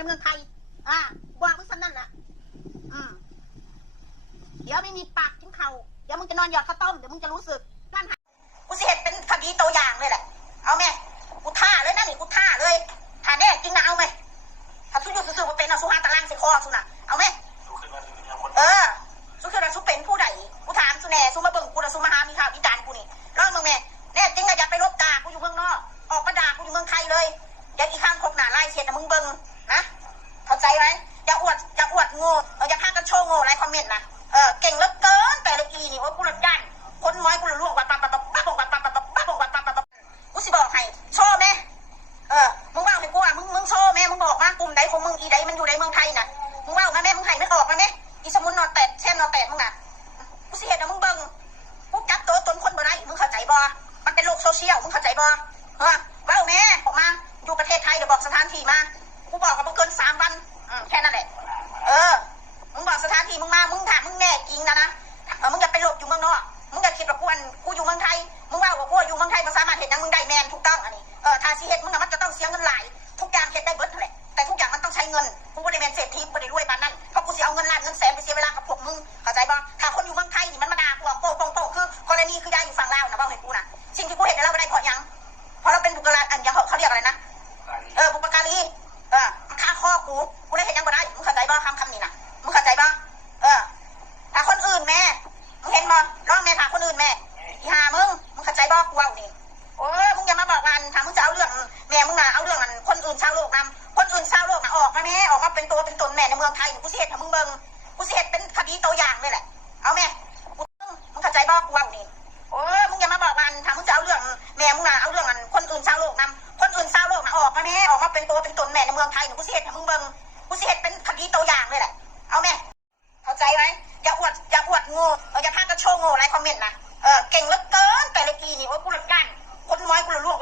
ในเมืองไทยบอกมึงซ้ำนั่นแหละเดี๋ยวไม่มีปากกินเข่าเดี๋ยวมึงจะนอนหยอดข้าวต้มเดี๋ยวมึงจะรู้สึกนั่นหากูสิเห็นเป็นคดีตัวอย่างเลยแหละเอาไหมกูท่าเลยนั่นนี่กูท่าเลยท่าแน่จริงนะเอาไหมถ้าสู้อยู่สู้ๆมาเป็นเอาสู้หาตารางใส่คอสู้นะเอาไหมสู้คือเราสู้เป็นผู้ใดกูถามสู้แน่สู้มาเบิ่งกูแล้วสู้มาหามีข่าววิจารณ์กูนี่ร้องมึงแม่แน่จริงนะอย่าไปลบด่ากูอยู่เมืองนอกออกมาด่ากูอยู่เมืองไทยเลยอย่าอีข้างพกหน้าไล่เช็ดนะมึงเบิ่งนะเข้าใจไหมอย่าอวดโง่อย่าพากันโชว์โง่ไรคอมเมนต์นะเก่งเหลือเกินแต่ละอีนี่ว่ากูระดันคนน้อยกูระล่วงวัดกูสิบอกให้โชว์ไหมมึงว่าให้กูมึงโชว์ไหมมึงบอกมากลุ่มใดของมึงอีใดมันอยู่ในเมืองไทยน่ะมึงว่าแม่มึงไห้ไม่ออกไหมอีสมุนนอนแตะเช่นนอนแตะมึงน่ะกูสิเห็นนะมึงเบิ่งกูจับตัวตนคนบ่ได้มึงเข้าใจบ่มันเป็นโลกโซเชียลมึงเข้าใจบ่ว่าแม่ออกมาอยู่ประเทศไทยเดี๋ยวบอกสถานที่มากูบอกกับมึงเกิน3 วันแค่นั้นแหละมึงบอกสถานที่มึงมามึงถามมึงแน่จริงนะมึงอย่าไปหลบอยู่เมืองนอกมึงอย่าคิดว่ากูอยู่เมืองไทยมึงว่ากูอยู่เมืองไทยมันสามารถเห็นยังมึงได้แมนถูกต้องอันนี้ถ้าสิเห็นมึงมันจะต้องเสียเงินหลายทุกอย่างเห็นได้เบิดแหละแต่ทุกอย่างมันต้องใช้เงินกูไม่ได้แมนเศรษฐีกูไม่ได้รวยปานนั้นเพราะกูสิเอาเงินล้านเงินแสนไปเสียเวลากับพวกมึงเข้าใจป่ะถ้าคนอยู่เมืองไทยนี่มันมาด่ากูโป้คือกรณีคือยายอยู่ฝั่งลาวนะบ้างเลยกูนะสิ่งที่กูเห็นในเราไม่ได้เพราะยังเพราะเราเป็นบุคลากรอันยังเขาเรียกอะไรนะบุปการีมันฆ่าข้อกูได้เห็นยังบ่ได้มึงเข้าใจป่ะคำนี้นะมึงเข้าใจป่ะถ้าคนอื่นแม่มึงเห็นบ่ร้องแม่ถ้าคนอื่นแม่อีหามึงเข้าใจป่ะกูเอานี่โอ้มึงอย่ามาบอกกันถ้ามึงจะเอาเรื่องแม่มึงนะเอาเรื่องคนอื่นชาวโลกนำคนอื่นชาวโลกนะออกมาแม่ออกมาเป็นตัวเป็นตนแม่ในเมืองไทยกูสิเห็นถ้ามึงเบิ่งกูสิเห็นเป็นคดีตัวอย่างเลยแหละเอาแม่มึงเข้าใจป่ะกูเอานี่โอ้มึงอย่ามาบอกกันถ้ามึงจะเอาเรื่องแม่มึงนะเอาเรื่องคนอื่นชาวโลกนำคนอื่นชาวโลกนะออกมาแม่ออกมาเป็นตัวเป็นตนแม่ในเมืองไทยกูสิเห็นถ้ามึงเบิ่งกูสิเห็นเป็นคดีตัวอย่างเลยแหละเอาแม่เข้าใจไหมอย่าอวดโง่อย่าพากันโชว์โง่ไรคอมเมนต์นะเก่งเหลือเกินแต่ละอีนี่ว่ากูระดันคนน้อยกูระล่วง